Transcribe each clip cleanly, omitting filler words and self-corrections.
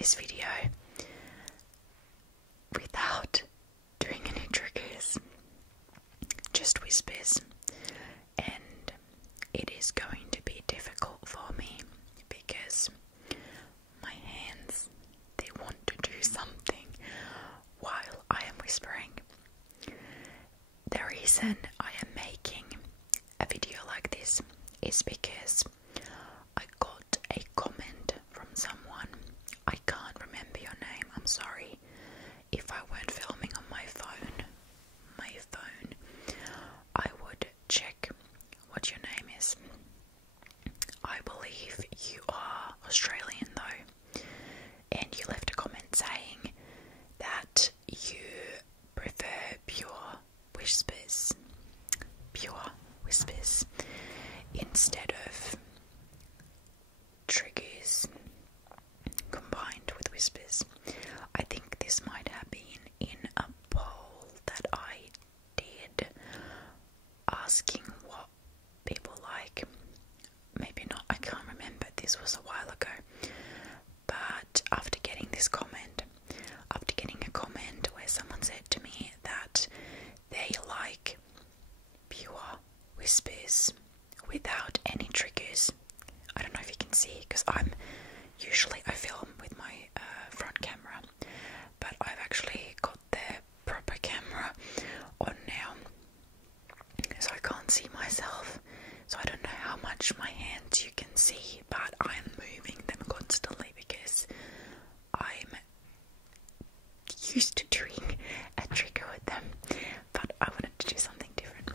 this video without doing any triggers, just whispers, and it is going to be difficult for me because my hands, they want to do something while I am whispering. The reason I am making a video like this is because I got a comment from someone. I can't remember your name, I'm sorry. If I weren't filming on my phone, I would check what your name is. I believe you are Australian though, and you left a comment saying that you prefer pure whispers instead of triggers combined with whispers. I think this might have been in a poll that I did asking what people like. Maybe not, I can't remember, this was a while ago. But after getting a comment where someone said to me that they like pure whispers without any triggers. I don't know if you can see, because I film with my front camera, but I've actually got the proper camera on now, so I can't see myself, so I don't know how much my hands you can see, but I'm moving them constantly because I'm used to doing a trigger with them, but I wanted to do something different.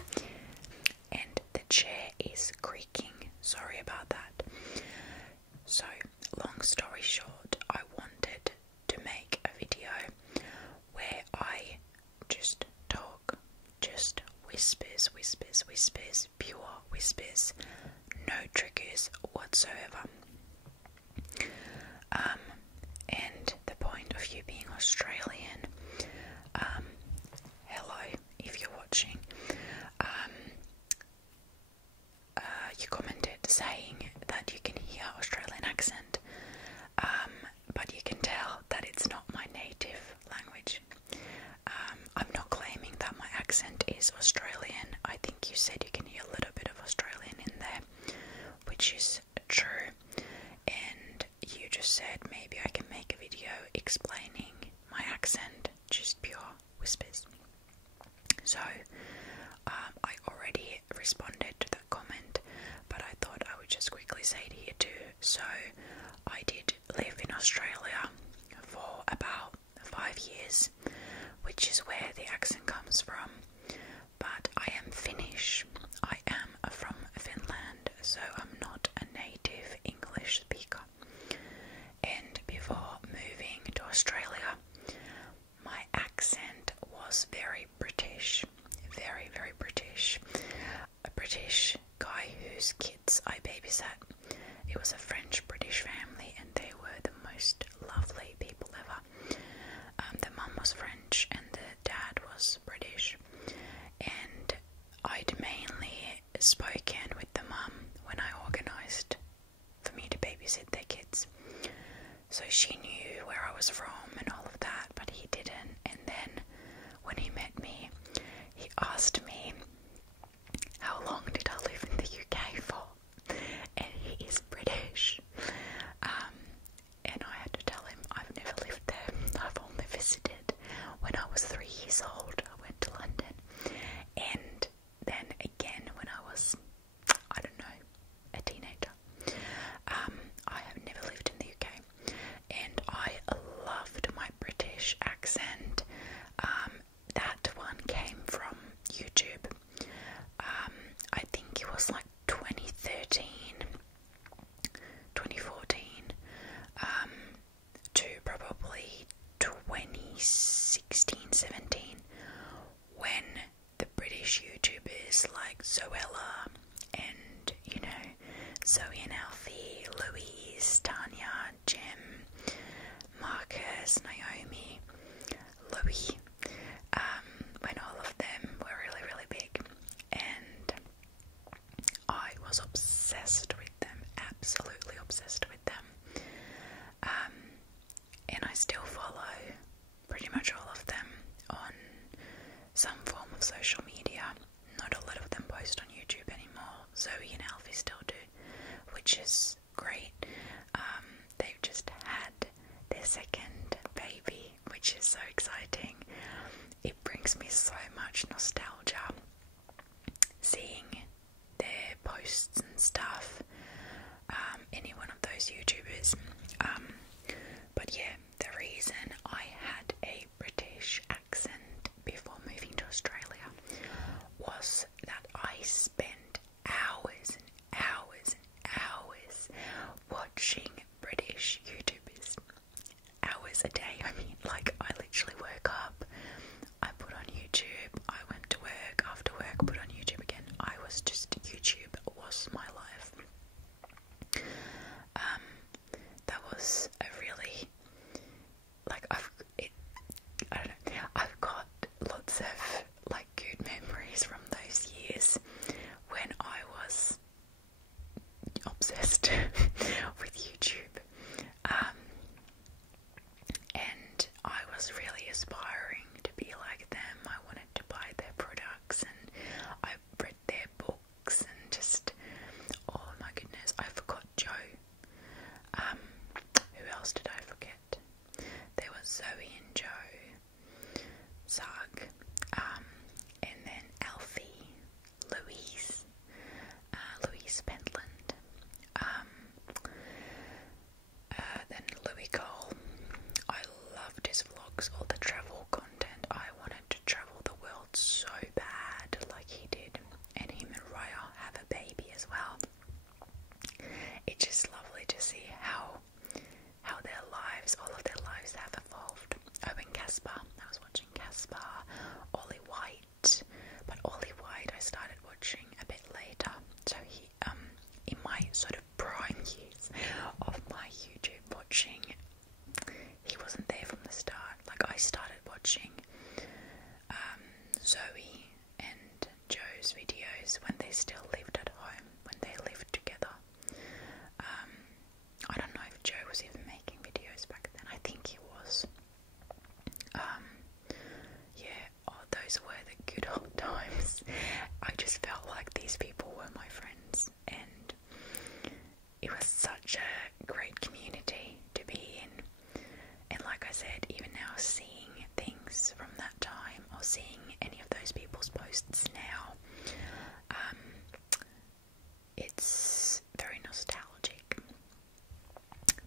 And the chair is creaking, sorry about that. So, long story short, I wanted to make a video where I just talk, just whispers, pure whispers, no triggers whatsoever. And the point of you being Australian, hello, if you're watching, you commented saying that you can hear Australian accent, but you can tell that it's not my native language. I'm not claiming that my accent is Australian. I think you said you can hear a little bit of Australian in there, which is true. And you just said maybe I can make a video explaining my accent, just pure whispers. So I already responded to that comment, but I thought I would just quickly say it here too. So I did live in Australia for about 5 years, which is where the accent comes from. But I am Finnish. I am from Finland, so I'm not a native English speaker. And before moving to Australia, my accent was very British. Very, very British. A British guy whose kids I babysat. It was a French-British family, and they were the most lovely people ever. The mum was French and the dad was British, and I'd mainly spoken with the mum when I organised for me to babysit their kids. So she knew where I was from and all of that, but he didn't. And then when he met me, he asked me, how long did I live in the UK for? And he is British. And I had to tell him I've never lived there. I've only visited. When I was 3 years old, I went to London. And then again when I was, I don't know, a teenager. I have never lived in the UK. And I loved my British accent. That one came from YouTube. I think it was like 2013, 2014, to probably 2016, 17, when the British YouTubers like Zoella and, you know, Zoe and Alfie, Louise, Tanya, Jem, Marcus, Naomi, Louis, when all of them were really, really big, and I was obsessed with them, absolutely obsessed with them. watching, he wasn't there from the start. Like, I started watching Zoe and Joe's videos when they still lived at home, when they lived together. I don't know if Joe was even making videos back then. I think he was. Yeah, oh, those were the good old times. I just felt like these people were my friends, and it was such a great community to be in. And like I said, even now, seeing things from that time, or seeing any of those people's posts now, it's very nostalgic.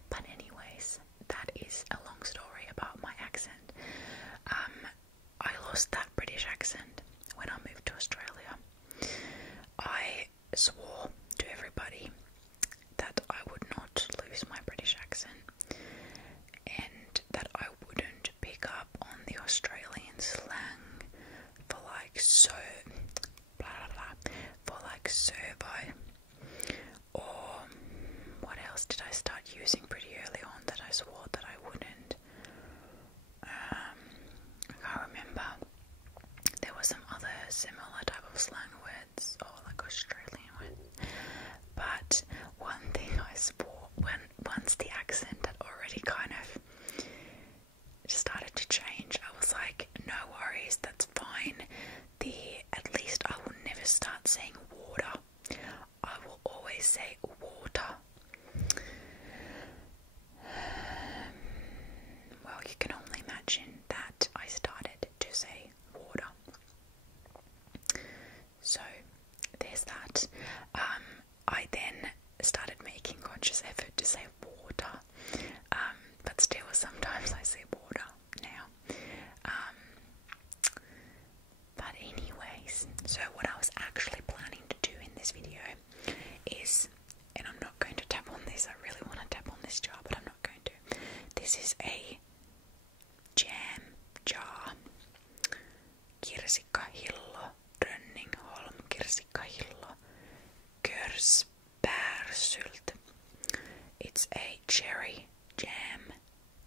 But anyways, that is a long story about my accent. I lost that British accent when I moved to Australia. I swore to everybody that I would not lose my British accent, and that I wouldn't pick up on the Australian slang for like so blah blah blah, for like servo, or what else did I start using pretty early on that I swore that I wouldn't. I can't remember. There were some other similar type of slang words, or like Australian words. But one thing I swore, once the accent had already kind of started to change, I was like, no worries, that's fine. At least I will never start saying water. I will always say water. Well, you can only imagine that I started to say water. So there's that. I then started making conscious effort to say water, but still sometimes I say water now. But anyways, so what I was actually planning to do in this video is, and I'm not going to tap on this, I really want to tap on this jar, but I'm not going to. This is a jam jar. Kirsikkahillo, Rönningholm, kirsikkahillo, körsbärsylt. It's a cherry jam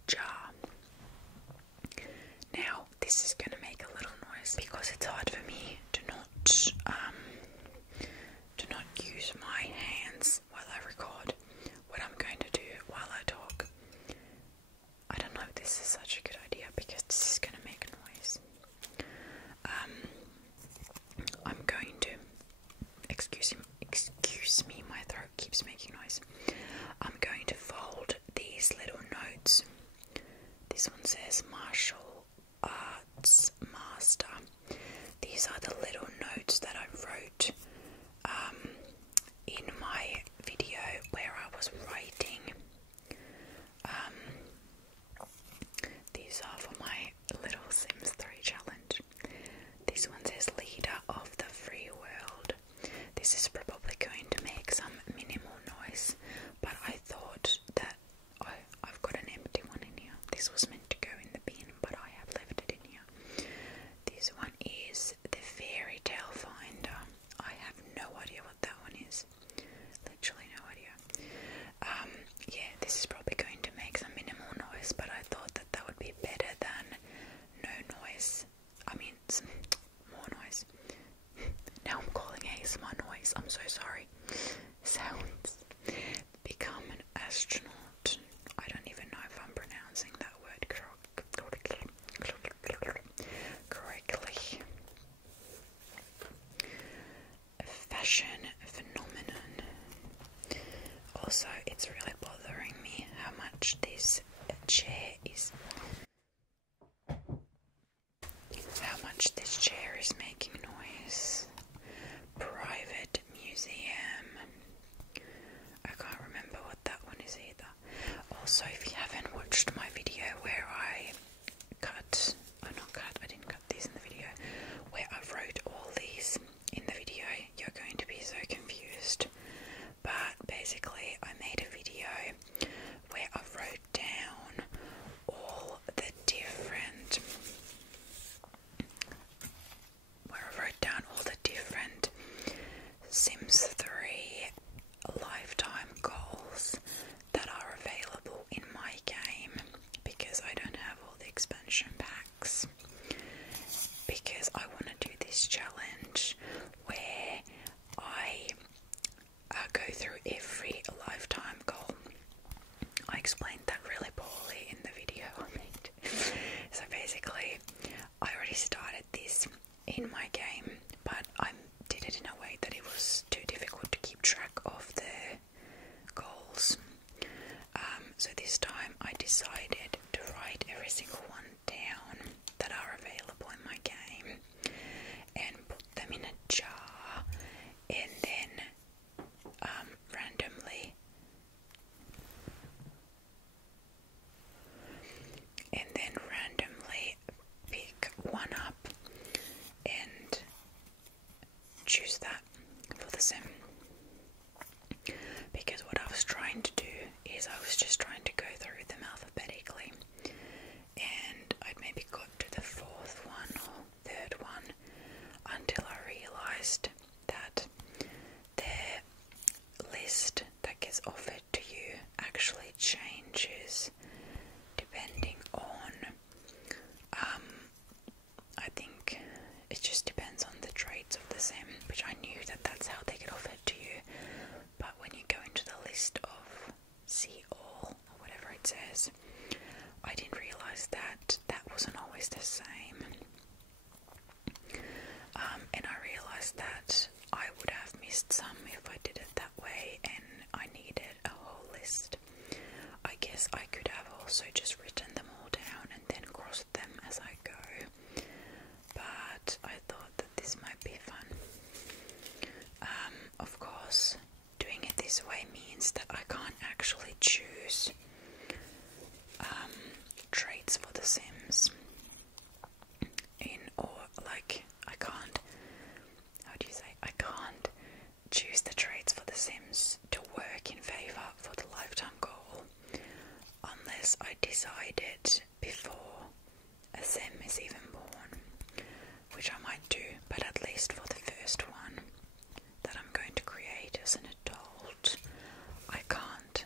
jar. Now, this is going to make a little noise because it's hard for me to not use my hands while I record. What I'm going to do while I talk, I don't know if this is such a good idea because this is going to make noise. I'm going to, excuse me, my throat keeps making noise. I'm going to fold these little notes. This one says Martial Arts Master. These are the little notes that I wrote in my video where I was writing. These are for my little Sims 3 challenge. This one says Leader of the Free World. This is probably going to make some minimal noise, but I thought that I've got an empty one in here. This was meant to go in the bin, but I have left it in here. This one is the Fairy Tale Finder. I have no idea what that one is. Literally no idea. Yeah, this is probably going to make some minimal noise, but I thought that that would be better than no noise. I mean, some more noise. Now I'm calling ASMR noise. I'm so sorry. Sounds. Become an astronaut. I don't even know if I'm pronouncing that word correctly. A fashion phenomenon. Also, it's really bothering me how much this chair is. How much this chair is making noise. Private museum. I can't remember what that one is either. Also, if you haven't watched my video where I didn't cut these in the video, where I wrote all these in the video, you're going to be so confused. But basically, I made a video where I wrote down all the different Sims 3 lifetime goals that are available in my sim. Because what I was trying to do is I was just trying to go through them alphabetically, and I maybe got to the fourth one or third one until I realised that their list that gets offered to you actually changes depending on I think it just depends on the traits of the sim, which I knew that that's how they get offered to you. But when you go into the list of see all or whatever it says, I didn't realise that that wasn't always the same. And I realised that I would have missed some if I did it that way, and I needed a whole list. I guess I could have also just written them all down and then crossed them as I go, but I thought that this might be fun. Of course, doing it this way means that I can't actually choose traits for the Sims I can't choose the traits for the Sims to work in favour for the lifetime goal unless I decided before a Sim is even born, which I might do, but at least for the first one that I'm going to create as an adult, I can't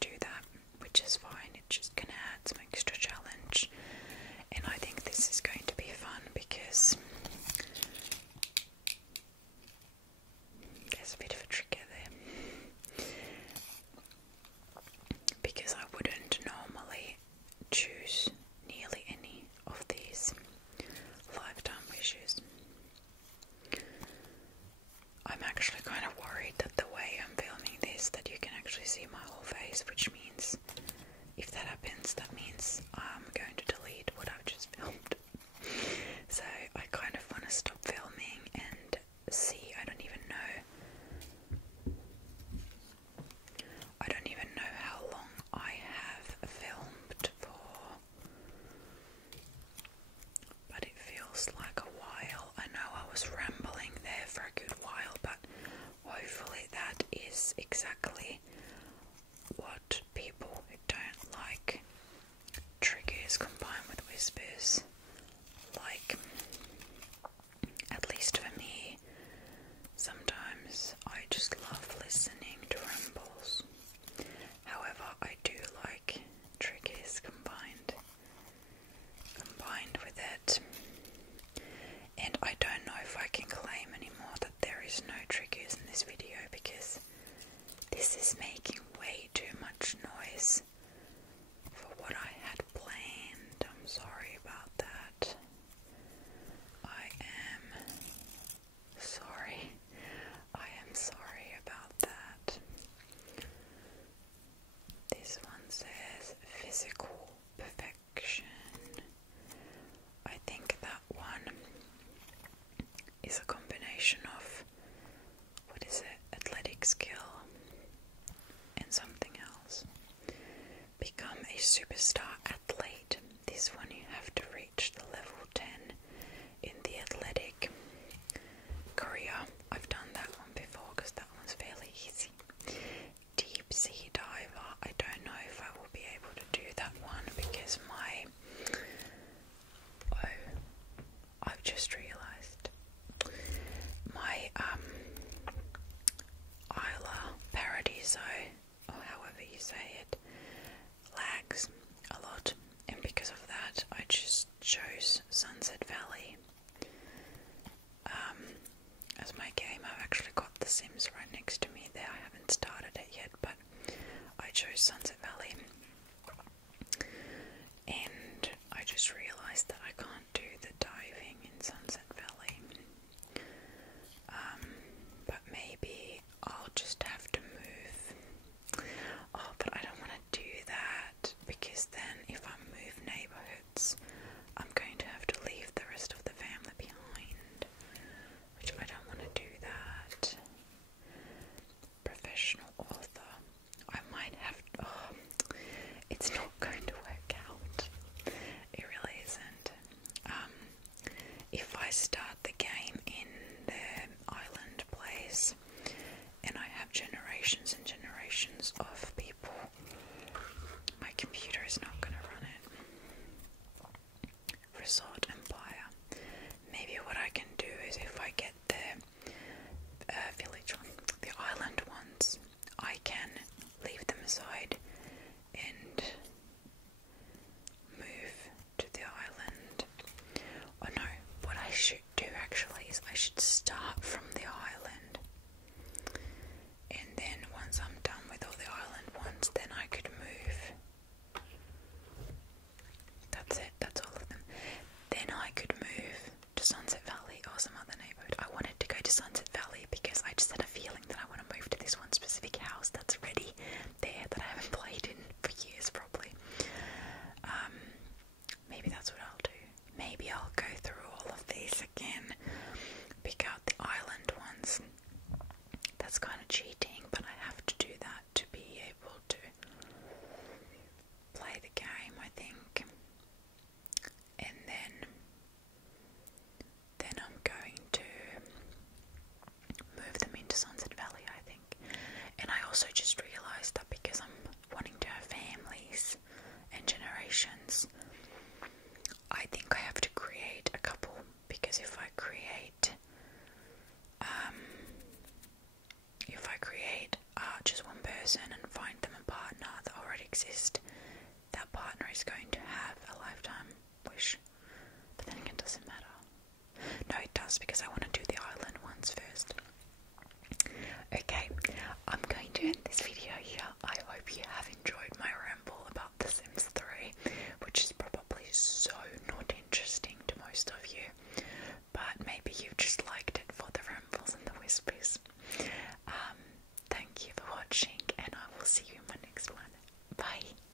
do that, which is fine. It's just gonna add some extra challenge, and I think this is going to be fun because there's a bit of a trigger there, because I wouldn't normally choose nearly any of these lifetime wishes. I'm actually kind of worried that the way I'm filming this, that you can actually see my whole face, which means if that happens, that means I'm going to delete what I've just filmed. So I kind of want to stop filming and see. I don't even know how long I have filmed for, but it feels like a while. I know I was rambling there for a good while, but hopefully that is exactly what people who don't like triggers combined with whispers like. At least for me, sometimes I just love listening to rambles. However, I do like triggers combined with it. And I don't know if I can claim anymore that there is no triggers in this video, because this is making way too much noise for what I had planned. I'm sorry about that. I am sorry. I am sorry about that. This one says physical perfection. I think that one is a combination of, what is it, athletic skill and something else. Become a superstar athlete. This one you have to reach the level 10 in the athletic career. I've done that one before because that one's fairly easy. Deep sea diver. I don't know if I will be able to do that one because I've just realised my Isla Paradiso, or however you say it, lags a lot, and because of that I just chose Sunset Valley as my game. I've actually got The Sims right next to me there. I haven't started it yet, but I chose Sunset Valley, and I just realised that I can't do the diving in Sunset Valley. But maybe I'll just have to move. Oh, but I don't want to do that, because then if I move neighbourhoods, I'm going to have to leave the rest of the family behind, which I don't want to do that. Professional author. I might have to, it's not going to work out. It really isn't. outside and move to the island. Oh no, what I should do actually is I should start from the island, and then once I'm done with all the island ones, then I could move. That's it, that's all of them. Then I could move to Sunset Valley or some other neighborhood. I wanted to go to Sunset Valley because I just had a feeling that I want to move to this one specific house that's ready there that I haven't played in for years probably. Maybe that's what I'll do. Maybe I'll go through all of these again, pick out the island ones. That's kind of cheating, but I have to do that to be able to play the game, I think. And then I'm going to move them into Sunset Valley, I think. And I also just realised that because I'm wanting to have families and generations, I think I have to create a couple, because if I create just one person and find them a partner that already exists, that partner is going to have a lifetime wish. But then again, it doesn't matter. No, it does, because I want to do the island ones first. Okay, I'm going to end this video here. I hope you have enjoyed